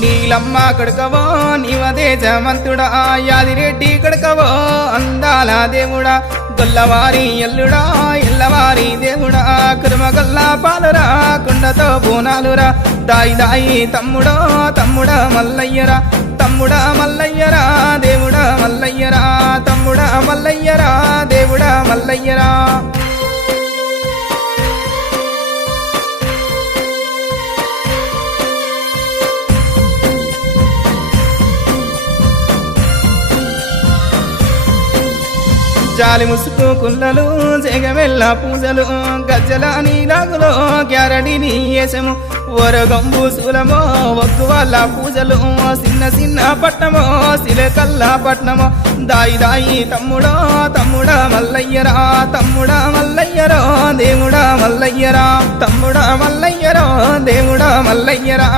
నీలమ్మ కడకవో నీవదే జమంతుడా యాదిరెడ్డి కడకవో అందాల దేవుడా గొల్లవారి ఎల్లుడా ఎల్లవారి దేవుడా కురుమగొల్ల పాలురా కుండతో బోనాలురా దాయి దాయి తమ్ముడో తమ్ముడా మల్లయ్యరా తమ్ముడా మల్లయ్యరా దేవుడా మల్లయ్యరా తమ్ముడా మల్లయ్యరా దేవుడా మల్లయ్యరా జాలి ముసుకు కుల్లలు జగమెల్ల పూజలు గజ్జల నీలాగులో గ్యారడిని వేసము ఒరగంబు శూలమో ఒగ్గు వాళ్ళ పూజలు చిన్న చిన్న పట్నమో సిలకల్ల పట్నమో దాయి దాయి తమ్ముడో తమ్ముడా మల్లయ్యరా తమ్ముడా మల్లయ్యరో దేవుడా మల్లయ్యరా తమ్ముడా మల్లయ్యరో దేవుడా మల్లయ్యరా